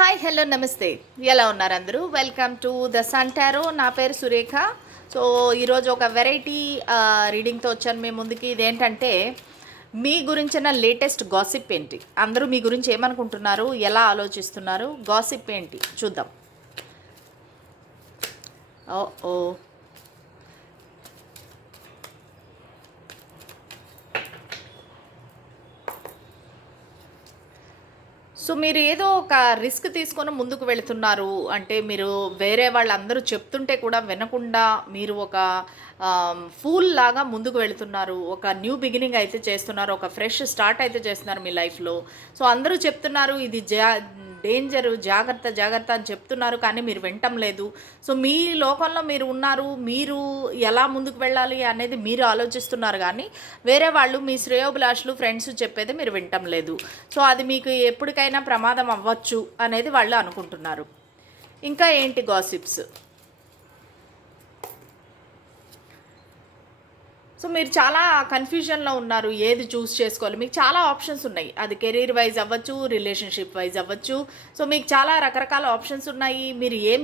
Hi hello నమస్తే. ఎలా ఉన్నారు అందరూ? Welcome to the sun tarot. నా పేరు సురేఖ. సో ఈరోజు ఒక వెరైటీ రీడింగ్తో వచ్చాను మీ ముందుకి. ఇదేంటంటే మీ గురించిన లేటెస్ట్ గాసిప్ ఏంటి, అందరూ మీ గురించి ఏమనుకుంటున్నారు, ఎలా ఆలోచిస్తున్నారు, గాసిప్ ఏంటి చూద్దాం. ఓ ఓ సో మీరు ఏదో ఒక రిస్క్ తీసుకొని ముందుకు వెళుతున్నారు అంటే, మీరు వేరే వాళ్ళందరూ చెప్తుంటే కూడా వినకుండా మీరు ఒక ఫూల్ లాగా ముందుకు వెళుతున్నారు. ఒక న్యూ బిగినింగ్ అయితే చేస్తున్నారు, ఒక ఫ్రెష్ స్టార్ట్ అయితే చేస్తున్నారు మీ లైఫ్లో. సో అందరూ చెప్తున్నారు ఇది డేంజరు, జాగ్రత్త జాగ్రత్త అని చెప్తున్నారు, కానీ మీరు వినటం లేదు. సో మీ లోకంలో మీరు ఉన్నారు, మీరు ఎలా ముందుకు వెళ్ళాలి అనేది మీరు ఆలోచిస్తున్నారు, కానీ వేరే వాళ్ళు మీ శ్రేయోభిలాషులు ఫ్రెండ్స్ చెప్పేది మీరు వినటం లేదు. సో అది మీకు ఎప్పటికైనా ప్రమాదం అవ్వచ్చు అనేది వాళ్ళు అనుకుంటున్నారు. ఇంకా ఏంటి గాసిప్స్? సో మీరు చాలా కన్ఫ్యూజన్లో ఉన్నారు, ఏది చూస్ చేసుకోవాలి. మీకు చాలా ఆప్షన్స్ ఉన్నాయి, అది కెరీర్ వైజ్ అవ్వచ్చు, రిలేషన్షిప్ వైజ్ అవ్వచ్చు. సో మీకు చాలా రకరకాల ఆప్షన్స్ ఉన్నాయి. మీరు ఏం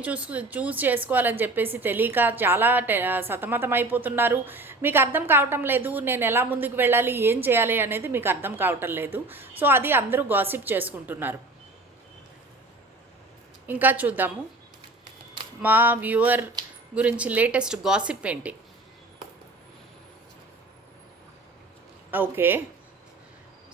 చూస్ చేసుకోవాలని చెప్పేసి తెలియక చాలా సతమతం అయిపోతున్నారు. మీకు అర్థం కావటం లేదు, నేను ఎలా ముందుకు వెళ్ళాలి, ఏం చేయాలి అనేది మీకు అర్థం కావటం లేదు. సో అది అందరూ గాసిప్ చేసుకుంటున్నారు. ఇంకా చూద్దాము మా వ్యూవర్ గురించి లేటెస్ట్ గాసిప్ ఏంటి. ఓకే.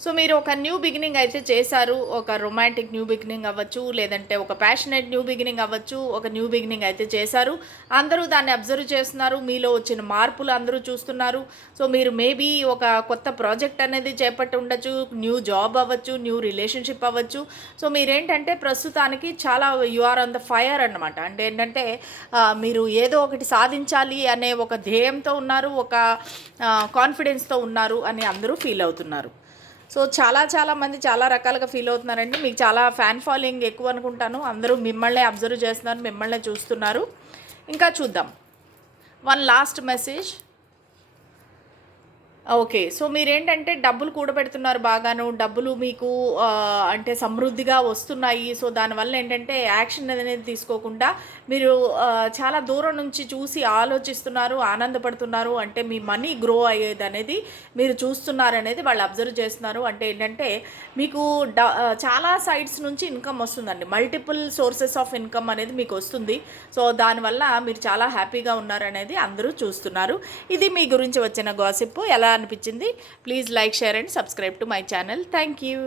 సో మీరు ఒక న్యూ బిగినింగ్ అయితే చేశారు. ఒక రొమాంటిక్ న్యూ బిగినింగ్ అవ్వచ్చు, లేదంటే ఒక ప్యాషనేట్ న్యూ బిగినింగ్ అవ్వచ్చు. ఒక న్యూ బిగినింగ్ అయితే చేశారు. అందరూ దాన్ని అబ్జర్వ్ చేస్తున్నారు, మీలో వచ్చిన మార్పులు అందరూ చూస్తున్నారు. సో మీరు మేబీ ఒక కొత్త ప్రాజెక్ట్ అనేది చేపట్టి ఉండొచ్చు, న్యూ జాబ్ అవ్వచ్చు, న్యూ రిలేషన్షిప్ అవ్వచ్చు. సో మీరేంటంటే ప్రస్తుతానికి చాలా you are on the fire అన్నమాట. అంటే ఏంటంటే మీరు ఏదో ఒకటి సాధించాలి అనే ఒక ధ్యేయంతో ఉన్నారు, ఒక కాన్ఫిడెన్స్తో ఉన్నారు అని అందరూ ఫీల్ అవుతున్నారు. సో చాలా మంది చాలా రకాలుగా ఫీల్ అవుతున్నారండి. మీకు చాలా ఫ్యాన్ ఫాలోయింగ్ ఎక్కువ అనుకుంటాను. అందరూ మిమ్మల్నే అబ్జర్వ్ చేస్తున్నారు, మిమ్మల్నే చూస్తున్నారు. ఇంకా చూద్దాం. One last message. Okay. So మీరేంటంటే డబ్బులు కూడబెడుతున్నారు బాగాను. డబ్బులు మీకు అంటే సమృద్ధిగా వస్తున్నాయి. సో దానివల్ల ఏంటంటే యాక్షన్ అనేది తీసుకోకుండా మీరు చాలా దూరం నుంచి చూసి ఆలోచిస్తున్నారు, ఆనందపడుతున్నారు. అంటే మీ మనీ గ్రో అయ్యేది అనేది మీరు చూస్తున్నారనేది వాళ్ళు అబ్జర్వ్ చేస్తున్నారు. అంటే ఏంటంటే మీకు చాలా సైడ్స్ నుంచి ఇన్కమ్ వస్తుందండి. మల్టిపుల్ సోర్సెస్ ఆఫ్ ఇన్కమ్ అనేది మీకు వస్తుంది. సో దానివల్ల మీరు చాలా హ్యాపీగా ఉన్నారనేది అందరూ చూస్తున్నారు. ఇది మీ గురించి వచ్చిన గాసిప్. ఎలా అనిపించింది? Please like, share and subscribe to my channel. Thank you.